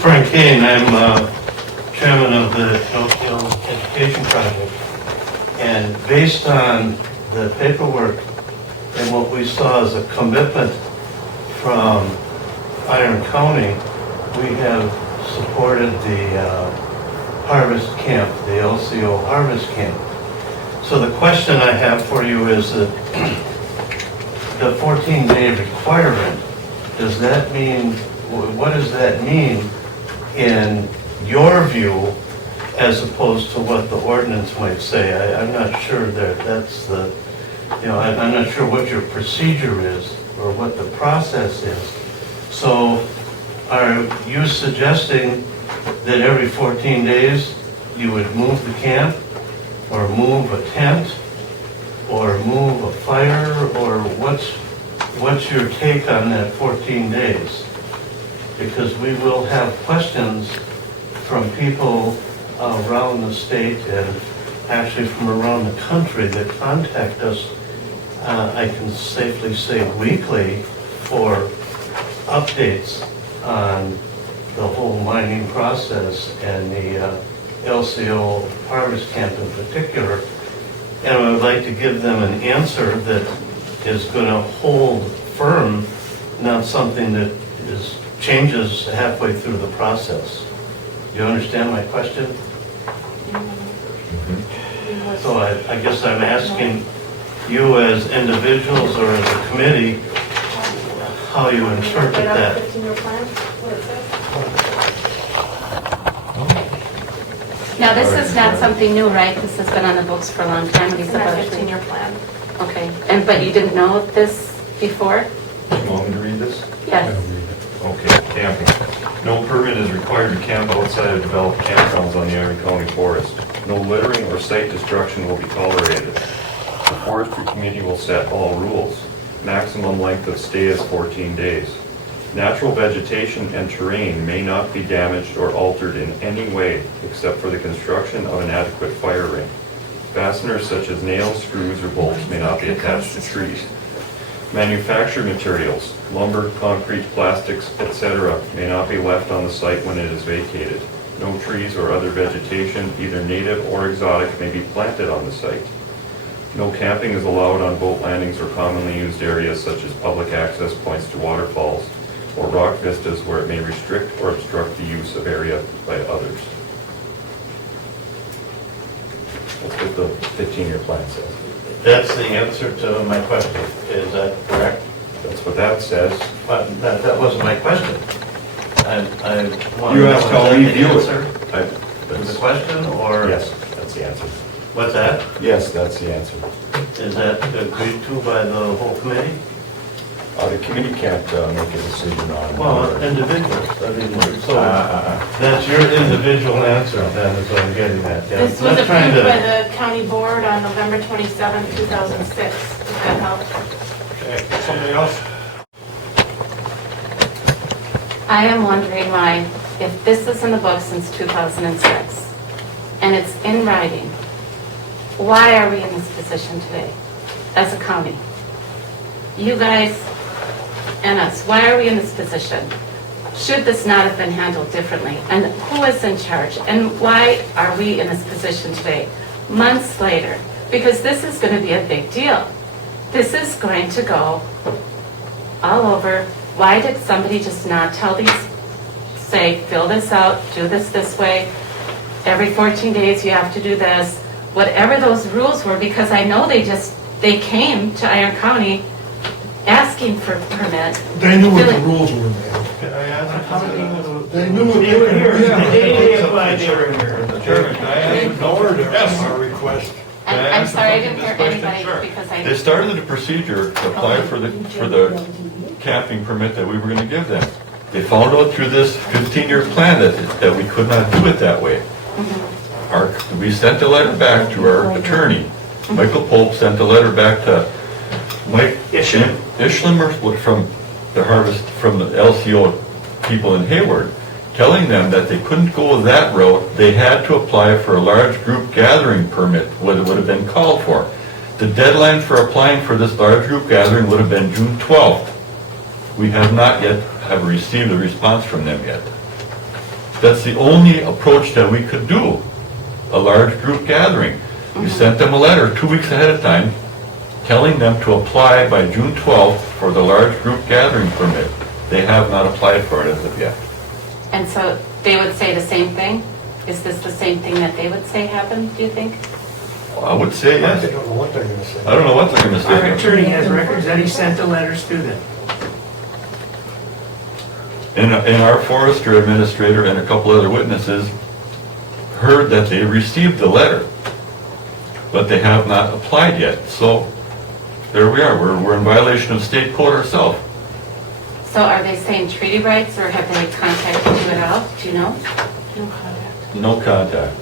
Frank Kane, I'm chairman of the LPL Education Project. And based on the paperwork and what we saw as a commitment from Iron County, we have supported the harvest camp, the LCO harvest camp. So the question I have for you is that the 14-day requirement, does that mean, what does that mean in your view as opposed to what the ordinance might say? I'm not sure that that's the, I'm not sure what your procedure is or what the process is. So are you suggesting that every 14 days you would move the camp or move a tent or move a fire, or what's your take on that 14 days? Because we will have questions from people around the state and actually from around the country that contact us, I can safely say weekly, for updates on the whole mining process and the LCO harvest camp in particular. And I would like to give them an answer that is going to hold firm, not something that changes halfway through the process. You understand my question? Mm-hmm. So I guess I'm asking you as individuals or as a committee how you interpret that. Now, this is not something new, right? This has been on the books for a long time. It's in our 15-year plan. Okay, but you didn't know this before? You want me to read this? Yes. Okay, camping. No permit is required to camp outside of developed campgrounds on the Iron County Forest. No littering or site destruction will be tolerated. The Forestry Committee will set all rules. Maximum length of stay is 14 days. Natural vegetation and terrain may not be damaged or altered in any way except for the construction of an adequate fire ring. Fasteners such as nails, screws, or bolts may not be attached to trees. Manufactured materials, lumber, concrete, plastics, etc. may not be left on the site when it is vacated. No trees or other vegetation, either native or exotic, may be planted on the site. No camping is allowed on boat landings or commonly used areas such as public access points to waterfalls or rock vistas where it may restrict or obstruct the use of area by others. That's what the 15-year plan says. That's the answer to my question. Is that correct? That's what that says. But that wasn't my question. I want You to know, asked is how that we the view answer it. to the question, or? Yes, that's the answer. What's that? Yes, that's the answer. Is that agreed to by the whole committee? The committee can't make a decision on. Well, individuals. I mean, so that's your individual answer, then, is what I'm getting at. Yeah. This I'm was not trying approved by to. the county board on November 27, 2006. Does that help? Okay, somebody else? I am wondering why, if this is in the book since 2006, and it's in writing, why are we in this position today as a county? You guys and us, why are we in this position? Should this not have been handled differently? And who is in charge? And why are we in this position today, months later? Because this is going to be a big deal. This is going to go all over. Why did somebody just not tell these, say, fill this out, do this way, every 14 days you have to do this, whatever those rules were, because I know they came to Iron County asking for permit. They knew what the rules were, man. Can I ask? They knew what they were here. They applied during your. Chairman, can I ask No order, our request. And Can I I'm answer sorry, I something didn't to hear this question? anybody Sure. because I. They started a procedure to apply for the camping permit that we were gonna give them. They found out through this 15-year plan that we could not do it that way. We sent a letter back to our attorney. Michael Pope sent a letter back to Mike Ishlam from the LCO people in Hayward, telling them that they couldn't go that route. They had to apply for a large group gathering permit, what it would have been called for. The deadline for applying for this large group gathering would have been June 12th. We have not yet received a response from them yet. That's the only approach that we could do, a large group gathering. We sent them a letter 2 weeks ahead of time, telling them to apply by June 12th for the large group gathering permit. They have not applied for it as of yet. And so they would say the same thing? Is this the same thing that they would say happened, do you think? I would say I yes. don't know what they're gonna say. I don't know what they're gonna Our say. attorney has records that he sent the letters to them. And our forester administrator and a couple other witnesses heard that they received the letter, but they have not applied yet. So there we are, we're in violation of state code ourselves. So are they saying treaty rights, or have they contacted you at all? Do you know? No contact. No contact.